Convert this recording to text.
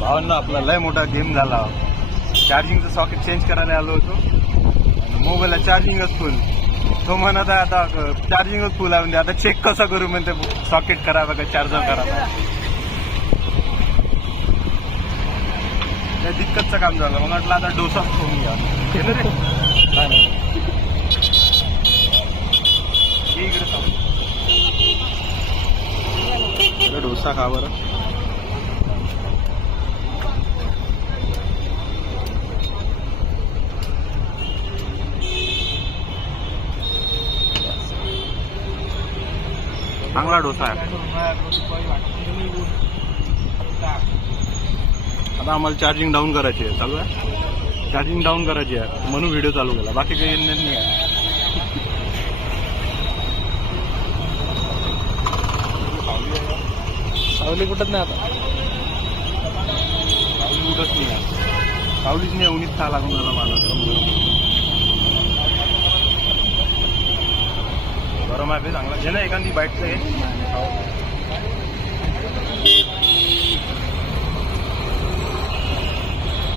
भावांना आपला लय मोठा गेम झाला. चार्जिंगचं सॉकेट चेंज करायला आलो होतो आणि मोबाईलला चार्जिंगच फुल. तो म्हणत आहे आता चार्जिंगच फुल आहे म्हणजे आता चेक कसं करू म्हणते सॉकेट करा बघा चार्जर करा. दिक्कतचं काम झालं. मग म्हटलं आता डोसा खाऊन घ्या. केलं रे इकडे डोसा खा बरं. चांगला डोसा आहे. आता आम्हाला चार्जिंग डाऊन करायची आहे. चालू आहे चार्जिंग डाऊन करायची आहे म्हणून व्हिडिओ चालू केला. बाकी काही नाही आहे. सावली कुठंच नाही आता. सावली कुठंच नाही आहे. सावलीच नाही. उन्हीत खा लागून झाला मला. गरम आहे चांगला. जे ना एखादी बाईटचं आहे.